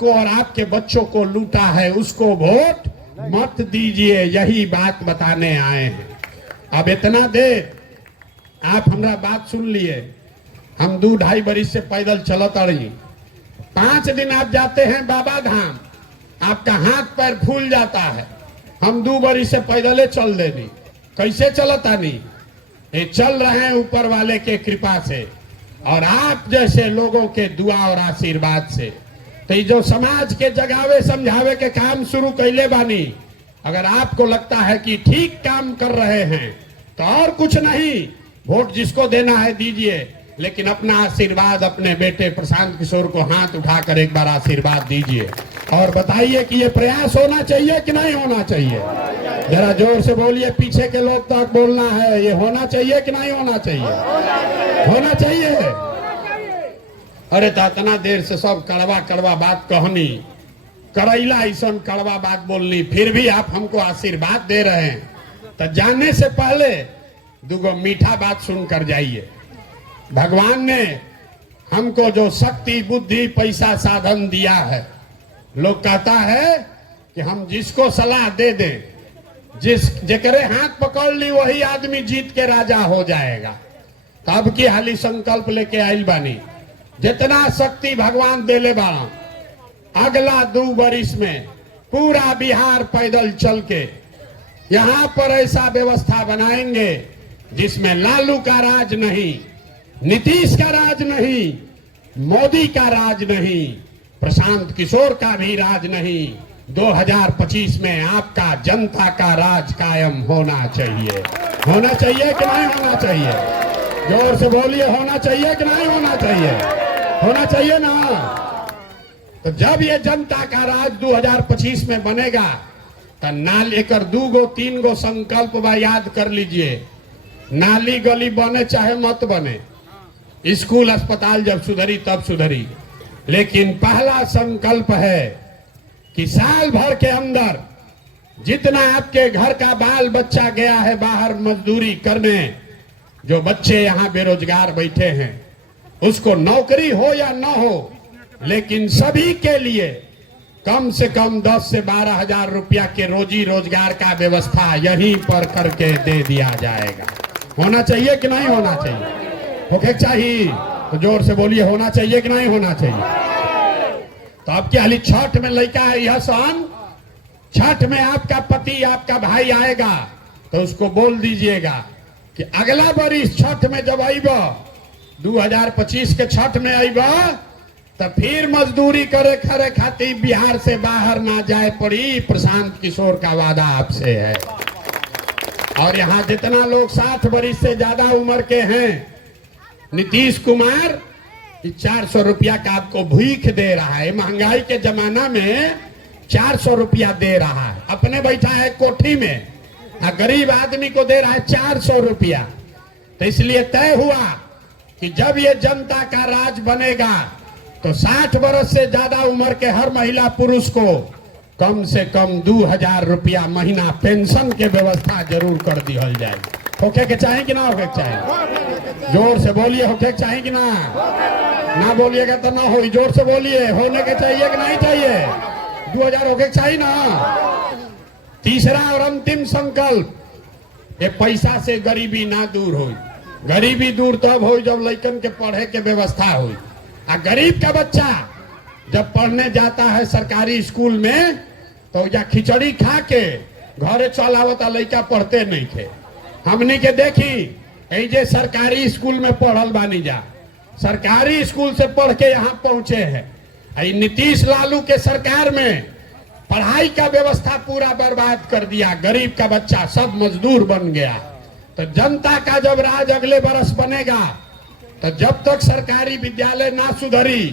आपको और आपके बच्चों को लूटा है उसको वोट मत दीजिए, यही बात बताने आए हैं। अब इतना देर आप हमारा बात सुन लिए, हम 2-2.5 बरिस से पैदल चलत रही। 5 दिन आप जाते हैं बाबा धाम, आपका हाथ पैर फूल जाता है। हम 2 बरिस से पैदले चल देनी, कैसे चलता नहीं, ये चल रहे हैं ऊपर वाले के कृपा से और आप जैसे लोगों के दुआ और आशीर्वाद से। तो ये जो समाज के जगावे समझावे के काम शुरू कैले बानी, अगर आपको लगता है कि ठीक काम कर रहे हैं तो और कुछ नहीं, वोट जिसको देना है दीजिए, लेकिन अपना आशीर्वाद अपने बेटे प्रशांत किशोर को हाथ उठाकर एक बार आशीर्वाद दीजिए और बताइए कि ये प्रयास होना चाहिए कि नहीं होना चाहिए। जरा जोर से बोलिए, पीछे के लोग तक बोलना है, ये होना चाहिए कि नहीं होना चाहिए? होना चाहिए। अरे तो इतना देर से सब कड़वा कड़वा बात कहनी, करैला ऐसा कड़वा बात बोलनी, फिर भी आप हमको आशीर्वाद दे रहे हैं, तो जाने से पहले 2 मीठा बात सुनकर जाइए। भगवान ने हमको जो शक्ति बुद्धि पैसा साधन दिया है, लोग कहता है कि हम जिसको सलाह दे दें, जेकरे हाथ पकड़ ली वही आदमी जीत के राजा हो जाएगा। तब की हाली संकल्प लेके आइल बानी, जितना शक्ति भगवान देले बाड़ा, अगला 2 बरिस में पूरा बिहार पैदल चल के यहाँ पर ऐसा व्यवस्था बनाएंगे जिसमें लालू का राज नहीं, नीतीश का राज नहीं, मोदी का राज नहीं, प्रशांत किशोर का भी राज नहीं। 2025 में आपका जनता का राज कायम होना चाहिए। होना चाहिए कि नहीं होना चाहिए? जोर से बोलिए, होना चाहिए कि नहीं होना चाहिए? होना चाहिए ना। तो जब ये जनता का राज 2025 में बनेगा तो नाल एकर 2-3 संकल्प बा, याद कर लीजिए। नाली गली बने चाहे मत बने, स्कूल अस्पताल जब सुधरी तब सुधरी, लेकिन पहला संकल्प है कि साल भर के अंदर जितना आपके घर का बाल बच्चा गया है बाहर मजदूरी करने, जो बच्चे यहाँ बेरोजगार बैठे हैं, उसको नौकरी हो या न हो, लेकिन सभी के लिए कम से कम 10 से 12 हजार रुपया के रोजी रोजगार का व्यवस्था यहीं पर करके दे दिया जाएगा। होना चाहिए कि नहीं होना चाहिए? होके चाहिए तो जोर से बोलिए, होना चाहिए कि नहीं होना चाहिए? तो आपके हाली छठ में लड़का है, यह सन छठ में आपका पति आपका भाई आएगा तो उसको बोल दीजिएगा कि अगला बरिस छठ में जब आईबा 2025 के छठ में आईबा तो फिर मजदूरी करे खरे खातिर बिहार से बाहर ना जाए पड़ी। प्रशांत किशोर का वादा आपसे है। और यहाँ जितना लोग 60 बरिस से ज्यादा उम्र के हैं, नीतीश कुमार 400 रुपया का आपको भीख दे रहा है। महंगाई के जमाना में 400 रुपया दे रहा है, अपने बैठा है कोठी में, गरीब आदमी को दे रहा है 400 रुपया। तो इसलिए तय हुआ कि जब ये जनता का राज बनेगा तो 60 बरस से ज्यादा उम्र के हर महिला पुरुष को कम से कम 2000 रुपया महीना पेंशन के व्यवस्था जरूर कर दिया जाए। होके के चाहे कि ना होके के चाहे? जोर से बोलिए, होके के चाहे कि ना? ना बोलिएगा तो ना हो। जोर से बोलिए, होने के चाहिए कि नहीं चाहिए? 2000 होके के चाहिए ना। तीसरा और अंतिम संकल्प, ये पैसा से गरीबी ना दूर हो। गरीबी दूर तब हो जब लड़कन के पढ़े के व्यवस्था हो। गरीब का बच्चा जब पढ़ने जाता है सरकारी स्कूल में तो या खिचड़ी खा के घरे चल आवता, लड़का पढ़ते नहीं थे। हमने के देखी जे सरकारी स्कूल में पढ़ल बानी जा, सरकारी स्कूल से पढ़ के यहाँ पहुंचे हैं। नीतीश लालू के सरकार में पढ़ाई का व्यवस्था पूरा बर्बाद कर दिया, गरीब का बच्चा सब मजदूर बन गया। तो जनता का जब राज अगले बरस बनेगा तो जब तक सरकारी विद्यालय ना सुधरी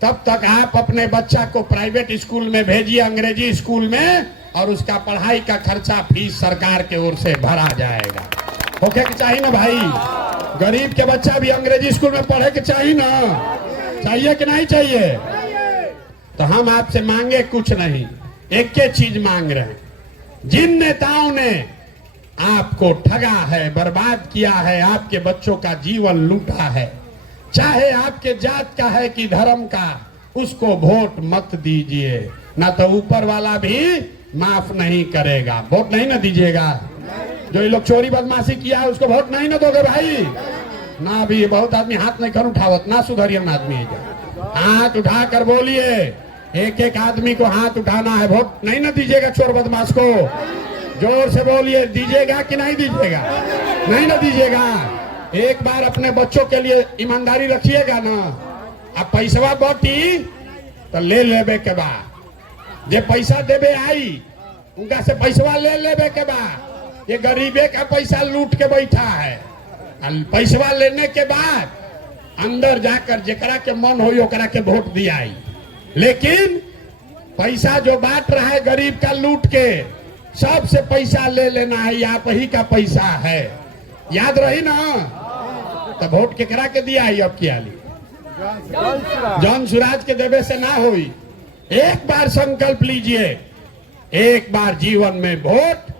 तब तक आप अपने बच्चा को प्राइवेट स्कूल में भेजिए, अंग्रेजी स्कूल में, और उसका पढ़ाई का खर्चा फीस सरकार के ओर से भरा जाएगा। होके के चाहिए ना भाई? गरीब के बच्चा भी अंग्रेजी स्कूल में पढ़े के चाहिए ना? चाहिए कि नहीं चाहिए? तो हम आपसे मांगे कुछ नहीं, एक ही चीज मांग रहे हैं। जिन नेताओं ने आपको ठगा है, बर्बाद किया है, आपके बच्चों का जीवन लूटा है, चाहे आपके जात का है कि धर्म का, उसको वोट मत दीजिए, ना तो ऊपर वाला भी माफ नहीं करेगा। वोट नहीं ना दीजिएगा। जो ये लोग चोरी बदमाशी किया है उसको वोट नहीं ना दोगे भाई ना। भी बहुत आदमी हाथ नहीं कर उठावत ना, सुधरियन आदमी है। हाथ उठा कर बोलिए, एक एक आदमी को हाथ उठाना है। वोट नहीं ना दीजिएगा चोर बदमाश को। जोर से बोलिए, दीजिएगा कि नहीं दीजिएगा? नहीं ना दीजिएगा। एक बार अपने बच्चों के लिए ईमानदारी रखिएगा ना। अब पैसा बटी तो ले लेबे के बाद, जे पैसा देबे आई उनका से पैसा ले लेबे के बाद। ये गरीबे का पैसा लूट के बैठा है। पैसा लेने के बाद अंदर जाकर जेकरा के मन हो ओकरा के वोट दिया। लेकिन पैसा जो बांट रहा है गरीब का लूट के, सबसे पैसा ले लेना है। आप ही का पैसा है, याद रही ना। तो वोट केकरा के दिया है? अब किया जॉन सुराज के देवे से ना हुई। एक बार संकल्प लीजिए, एक बार जीवन में वोट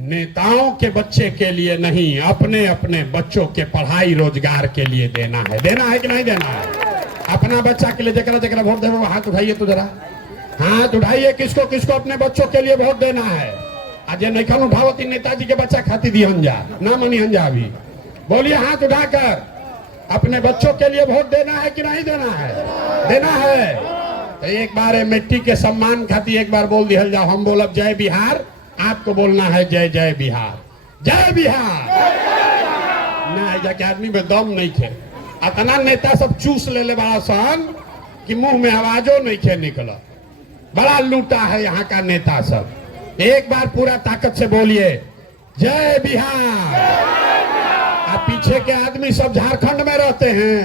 नेताओं के बच्चे के लिए नहीं, अपने अपने बच्चों के पढ़ाई रोजगार के लिए देना है। देना है कि नहीं देना है? अपना बच्चा के लिए जकरा जकरा वोट देवे हाथ उठाइए। तो जरा हाथ उठाइए, किसको किसको अपने बच्चों के लिए वोट देना है। आज नहीं खान उठावती नेताजी के बच्चा खाती दी हंजा ना मनी हंजा। अभी बोलिए हाथ उठाकर, अपने बच्चों के लिए वोट देना है कि नहीं देना है? देना है। तो एक बार मिट्टी के सम्मान खाती एक बार बोल दिया जाओ। हम बोलब जय बिहार, आपको बोलना है जय जय बिहार। जय बिहार ना जाके आदमी में दम नहीं थे। अतना नेता सब चूस ले बड़ा सन कि मुंह में आवाजों नहीं थे निकला। बड़ा लूटा है यहाँ का नेता सब। एक बार पूरा ताकत से बोलिए जय बिहार। आप पीछे के आदमी सब झारखंड में रहते हैं।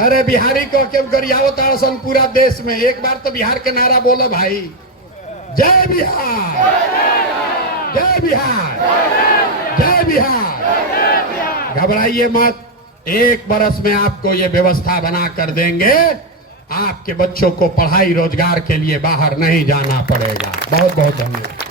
अरे बिहारी को क्यों गरियावत सन पूरा देश में। एक बार तो बिहार के नारा बोलो भाई, जय बिहार, जय बिहार, जय बिहार। घबराइए मत, एक बरस में आपको ये व्यवस्था बना कर देंगे। आपके बच्चों को पढ़ाई रोजगार के लिए बाहर नहीं जाना पड़ेगा। बहुत बहुत धन्यवाद।